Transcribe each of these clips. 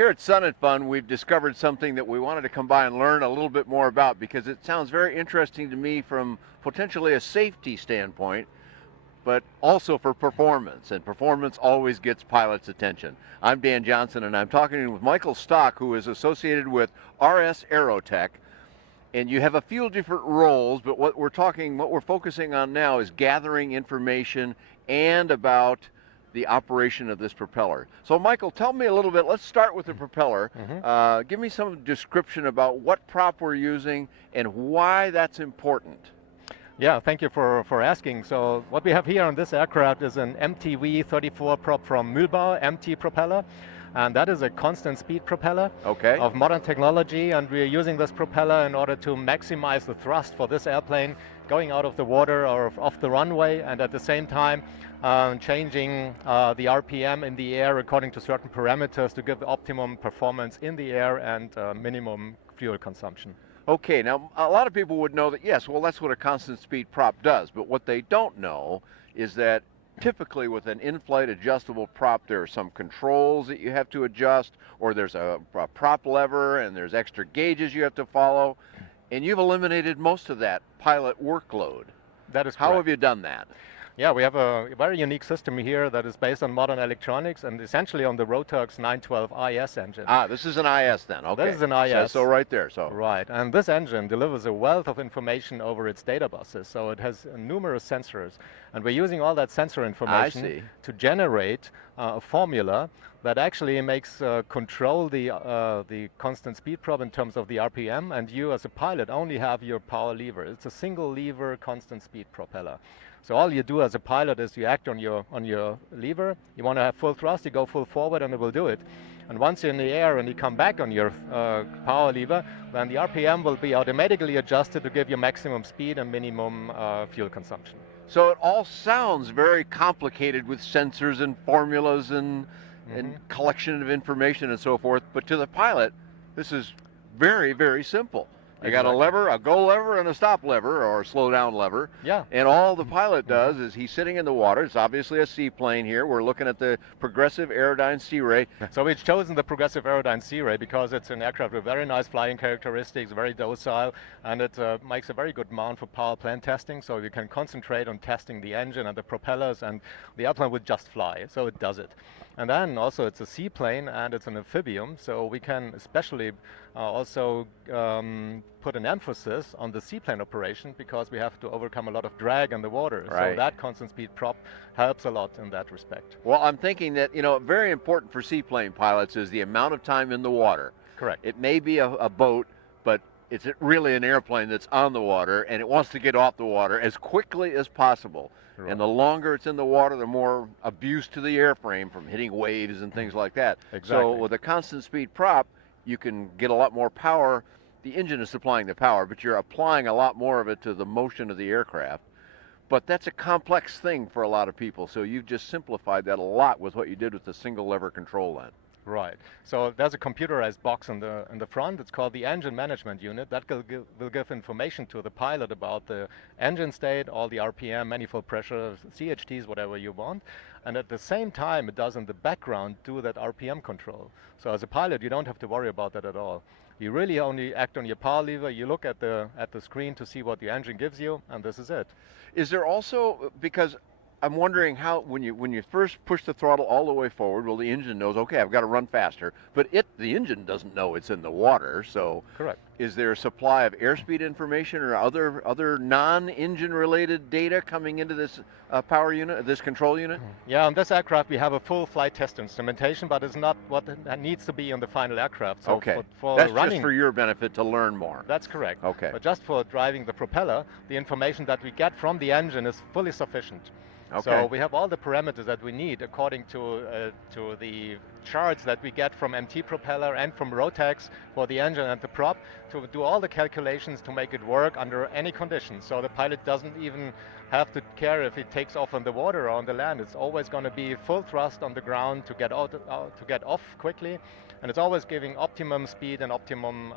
Here at Sun and Fun, we've discovered something that we wanted to come by and learn a little bit more about because it sounds very interesting to me from potentially a safety standpoint, but also for performance, and performance always gets pilots' attention. I'm Dan Johnson, and I'm talking with Michael Stock, who is associated with RS Aerotech, and you have a few different roles, but what we're focusing on now is gathering information and about the operation of this propeller. So Michael, tell me a little bit, let's start with the propeller. Give me some description about what prop we're using and why that's important. Yeah, thank you for asking. So what we have here on this aircraft is an MTV-34 prop from Mühlbau, MT Propeller. And that is a constant speed propeller of modern technology, and we're using this propeller in order to maximize the thrust for this airplane going out of the water or off the runway, and at the same time changing the RPM in the air according to certain parameters to give optimum performance in the air and minimum fuel consumption. Okay, now a lot of people would know that, yes, well, that's what a constant speed prop does, but what they don't know is that typically with an in-flight adjustable prop, there are some controls that you have to adjust, or there's a prop lever and there's extra gauges you have to follow, and you've eliminated most of that pilot workload. That is correct. How have you done that? Yeah, we have a very unique system here that is based on modern electronics and essentially on the Rotax 912 IS engine. Ah, this is an IS then, okay. This is an IS. So right there, so. Right, and this engine delivers a wealth of information over its data buses, so it has numerous sensors, and we're using all that sensor information to generate a formula that actually makes control the constant speed prop in terms of the RPM, and you as a pilot only have your power lever. It's a single lever constant speed propeller. So all you do as a pilot is you act on your lever. You want to have full thrust, you go full forward and it will do it. And once you're in the air and you come back on your power lever, then the RPM will be automatically adjusted to give you maximum speed and minimum fuel consumption. So it all sounds very complicated with sensors and formulas and collection of information and so forth, but to the pilot, this is very, very simple. You got a lever, a go lever, and a stop lever, or a slow down lever. Yeah. And all the pilot does is he's sitting in the water. It's obviously a seaplane here. We're looking at the Progressive Aerodyne SeaRey. So we've chosen the Progressive Aerodyne SeaRey because it's an aircraft with very nice flying characteristics, very docile, and it makes a very good mount for power plant testing. So you can concentrate on testing the engine and the propellers, and the airplane would just fly. So it does it. And then also it's a seaplane and it's an amphibian, so we can especially also put an emphasis on the seaplane operation because we have to overcome a lot of drag in the water. Right. So that constant speed prop helps a lot in that respect. Well, I'm thinking that, you know, very important for seaplane pilots is the amount of time in the water. Correct. It may be a boat, but it's really an airplane that's on the water and it wants to get off the water as quickly as possible. Right. And the longer it's in the water, the more abuse to the airframe from hitting waves and things like that. Exactly. So with a constant speed prop, you can get a lot more power. The engine is supplying the power, but you're applying a lot more of it to the motion of the aircraft. But that's a complex thing for a lot of people, so you've just simplified that a lot with what you did with the single lever control then. Right. So there's a computerized box in the front. It's called the Engine Management Unit. That will give information to the pilot about the engine state, all the RPM, manifold pressure, CHTs, whatever you want. And at the same time, it does in the background do that RPM control. So as a pilot, you don't have to worry about that at all. You really only act on your power lever. You look at the screen to see what the engine gives you, and this is it. Is there also, because I'm wondering how, when you first push the throttle all the way forward, well, the engine knows, okay, I've got to run faster, but the engine doesn't know it's in the water, so. Correct. Is there a supply of airspeed information or other non-engine related data coming into this power unit, this control unit? Yeah, on this aircraft we have a full flight test instrumentation, but it's not what needs to be on the final aircraft. So okay, for that's running, just for your benefit to learn more. That's correct. Okay. But just for driving the propeller, the information that we get from the engine is fully sufficient. Okay. So we have all the parameters that we need according to the charts that we get from MT Propeller and from Rotax for the engine and the prop to do all the calculations to make it work under any conditions. So the pilot doesn't even have to care if it takes off on the water or on the land. It's always going to be full thrust on the ground to get off quickly, and it's always giving optimum speed and optimum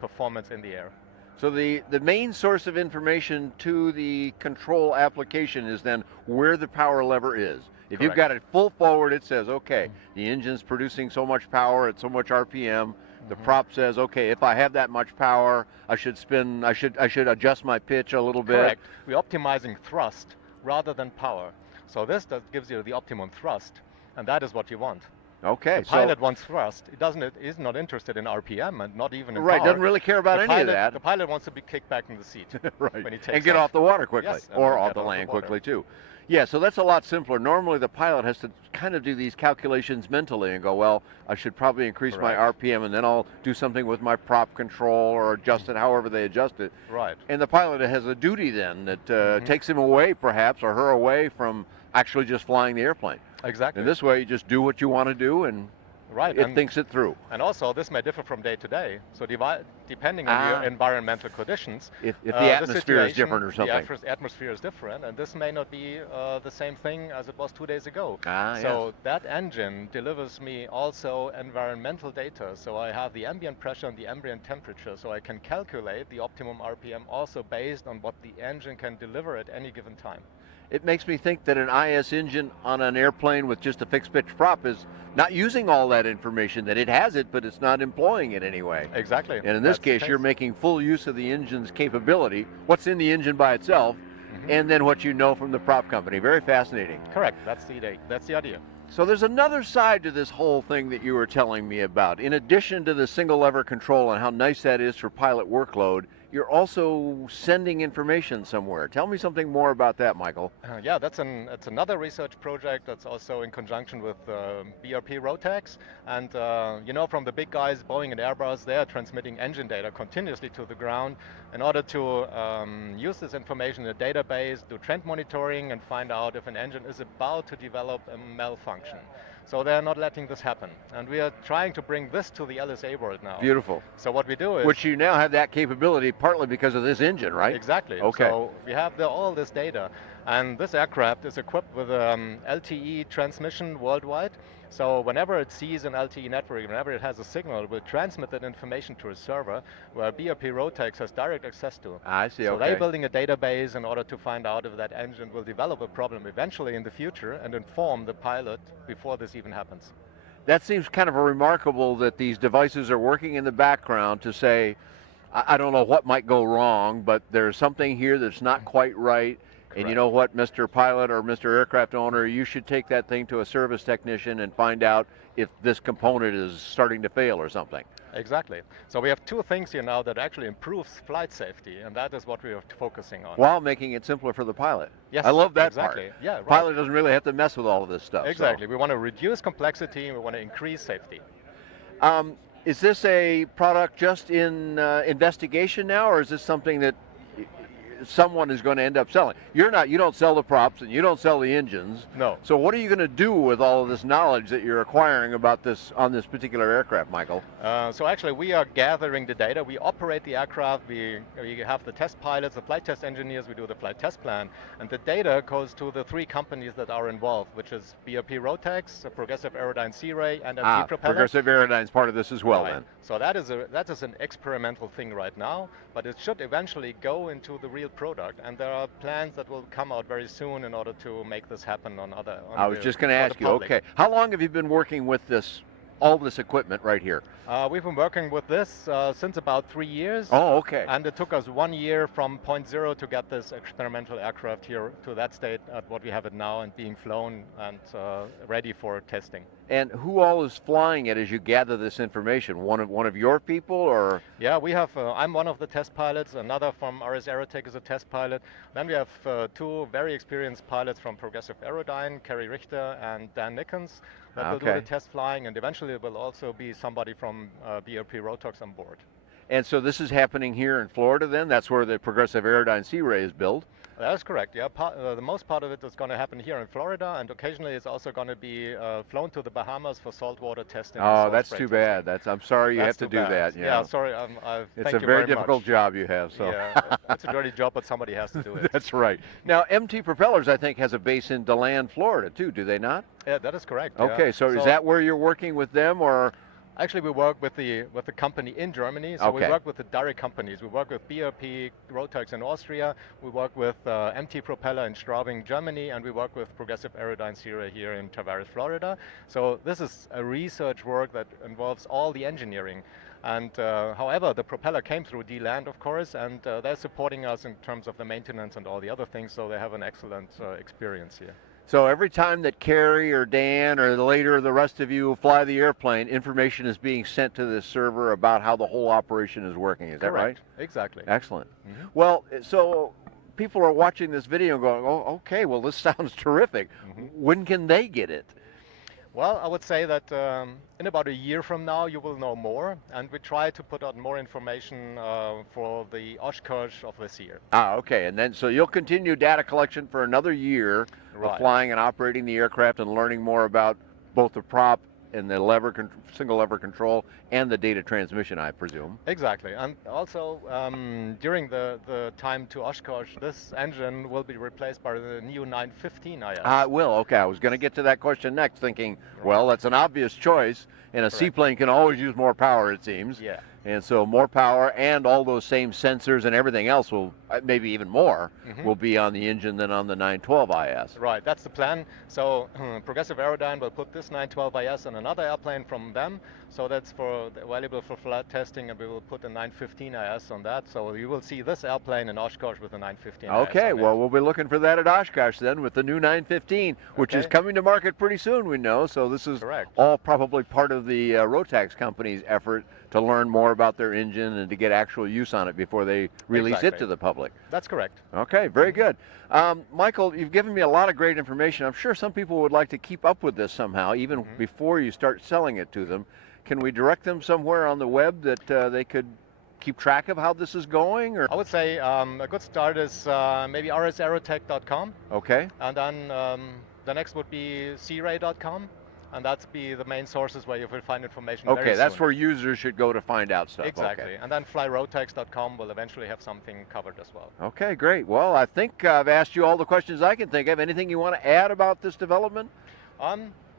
performance in the air. So the main source of information to the control application is then where the power lever is. If you've got it full forward, it says, okay, the engine's producing so much power at so much RPM. The prop says, okay, if I have that much power, I should adjust my pitch a little bit. Correct. We're optimizing thrust rather than power. So this gives you the optimum thrust, and that is what you want. Okay. The pilot wants thrust. Is not interested in RPM and not even in power. Right, doesn't really care about any of that. The pilot wants to be kicked back in the seat. Right. When he takes and get off the water quickly. Yes, or off the land quickly too. Yeah, so that's a lot simpler. Normally the pilot has to kind of do these calculations mentally and go, well, I should probably increase my RPM and then I'll do something with my prop control or adjust it however they adjust it. Right. And the pilot has a duty then that takes him away perhaps or her away from actually just flying the airplane. Exactly. And this way you just do what you want to do and it thinks it through. And also this may differ from day to day. So depending on your environmental conditions. If the atmosphere is different or something. The atmosphere is different, and this may not be the same thing as it was 2 days ago. So that engine delivers me also environmental data. So I have the ambient pressure and the ambient temperature, so I can calculate the optimum RPM also based on what the engine can deliver at any given time. It makes me think that an IS engine on an airplane with just a fixed pitch prop is not using all that information, that it has it, but it's not employing it anyway. Exactly. And in this case, you're making full use of the engine's capability, what's in the engine by itself, and then what you know from the prop company. Very fascinating. Correct. That's the idea. So there's another side to this whole thing that you were telling me about. In addition to the single lever control and how nice that is for pilot workload, you're also sending information somewhere. Tell me something more about that, Michael. Yeah, that's another research project that's also in conjunction with BRP Rotax. And you know, from the big guys, Boeing and Airbus, they're transmitting engine data continuously to the ground in order to use this information in a database, do trend monitoring, and find out if an engine is about to develop a malfunction. So they're not letting this happen. And we are trying to bring this to the LSA world now. Beautiful. So what we do is... Which you now have that capability partly because of this engine, right? Exactly. Okay. So we have all this data. And this aircraft is equipped with LTE transmission worldwide. So whenever it sees an LTE network, whenever it has a signal, it will transmit that information to a server where BRP Rotax has direct access to. I see, so they're building a database in order to find out if that engine will develop a problem eventually in the future and inform the pilot before this even happens. That seems kind of remarkable that these devices are working in the background to say, I don't know what might go wrong, but there's something here that's not quite right. And you know what, Mr. Pilot or Mr. Aircraft Owner, you should take that thing to a service technician and find out if this component is starting to fail or something. Exactly. So we have two things here now that actually improves flight safety, and that is what we are focusing on. While making it simpler for the pilot. Yes, I love that part. Yeah, right. Pilot doesn't really have to mess with all of this stuff. Exactly. So. We want to reduce complexity, and we want to increase safety. Is this a product just in investigation now, or is this something that someone is going to end up selling? You don't sell the props and you don't sell the engines. No. So what are you going to do with all of this knowledge that you're acquiring about this on this particular aircraft, Michael? So actually we are gathering the data. We operate the aircraft. We have the test pilots, the flight test engineers. We do the flight test plan, and the data goes to the three companies that are involved, which is BRP Rotax, Progressive Aerodyne SeaRey, and MT Propeller. Progressive Aerodyne is part of this as well, then. So that is an experimental thing right now, but it should eventually go into the real product, and there are plans that will come out very soon in order to make this happen on other. I was just going to ask you. Okay, how long have you been working with all this equipment right here? We've been working with this since about 3 years. Oh, okay. And it took us 1 year from point zero to get this experimental aircraft here to that state at what we have it now and being flown and ready for testing. And who all is flying it as you gather this information? One of your people, or? Yeah, we have. I'm one of the test pilots. Another from RS Aerotech is a test pilot. Then we have two very experienced pilots from Progressive Aerodyne, Kerry Richter and Dan Nickens, that will do the test flying, and eventually it will also be somebody from BRP Rotax on board. And so this is happening here in Florida then? That's where the Progressive Aerodyne SeaRey is built? That is correct, yeah. The most part of it is going to happen here in Florida, and occasionally it's also going to be flown to the Bahamas for saltwater testing. Oh, that's too bad. I'm sorry you have to do that. Yeah, sorry. It's a very difficult job you have. So. Yeah, it's a dirty job, but somebody has to do it. That's right. Now, MT Propellers, I think, has a base in DeLand, Florida, too, do they not? Yeah, that is correct. Okay, yeah. so is that where you're working with them, or Actually, we work with the company in Germany, so Okay. we work with the direct companies. We work with BRP, Rotax in Austria, we work with MT Propeller in Straubing, Germany, and we work with Progressive Aerodyne SeaRey here in Tavares, Florida. So this is a research work that involves all the engineering. And however, the propeller came through D-Land, of course, and they're supporting us in terms of the maintenance and all the other things, so they have an excellent experience here. So every time that Carrie or Dan or later the rest of you fly the airplane, information is being sent to this server about how the whole operation is working. Is that right? Exactly. Excellent. Well, so people are watching this video going, oh, okay, well, this sounds terrific. When can they get it? Well, I would say that in about a year from now you will know more, and we try to put out more information for the Oshkosh of this year. Ah, okay, and then so you'll continue data collection for another year of flying and operating the aircraft and learning more about both the prop and the single lever control and the data transmission, I presume. Exactly, and also during the time to Oshkosh, this engine will be replaced by the new 915 IS. It will, okay. I was going to get to that question next, thinking, well, that's an obvious choice, and a seaplane can always use more power, it seems. Yeah. And so more power and all those same sensors and everything else will, maybe even more, will be on the engine than on the 912 IS. Right, that's the plan. So Progressive Aerodyne will put this 912 IS on another airplane from them. So that's available for flight testing, and we will put a 915 IS on that. So you will see this airplane in Oshkosh with a 915 IS. Okay, well, we'll be looking for that at Oshkosh then with the new 915, which is coming to market pretty soon, we know. So this is all probably part of the Rotax company's effort to learn more about their engine and to get actual use on it before they release it to the public. That's correct. Okay, very good. Michael, you've given me a lot of great information. I'm sure some people would like to keep up with this somehow, even before you start selling it to them. Can we direct them somewhere on the web that they could keep track of how this is going? Or? I would say a good start is maybe rsaerotech.com. Okay. And then the next would be searey.com. And that's be the main sources where you will find information. Okay, that's where users should go to find out stuff. Exactly. Okay. And then flyrotax.com will eventually have something covered as well. Okay, great. Well, I think I've asked you all the questions I can think of. Anything you want to add about this development?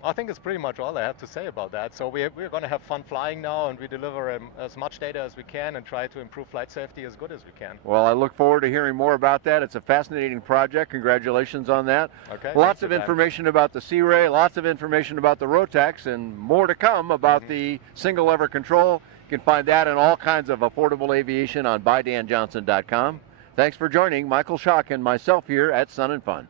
I think it's pretty much all I have to say about that. So we're going to have fun flying now, and we deliver as much data as we can and try to improve flight safety as good as we can. Well, I look forward to hearing more about that. It's a fascinating project. Congratulations on that. Okay. Lots of information about the SeaRey, lots of information about the Rotax, and more to come about the single lever control. You can find that and all kinds of affordable aviation on ByDanJohnson.com. Thanks for joining Michael Schock and myself here at Sun and Fun.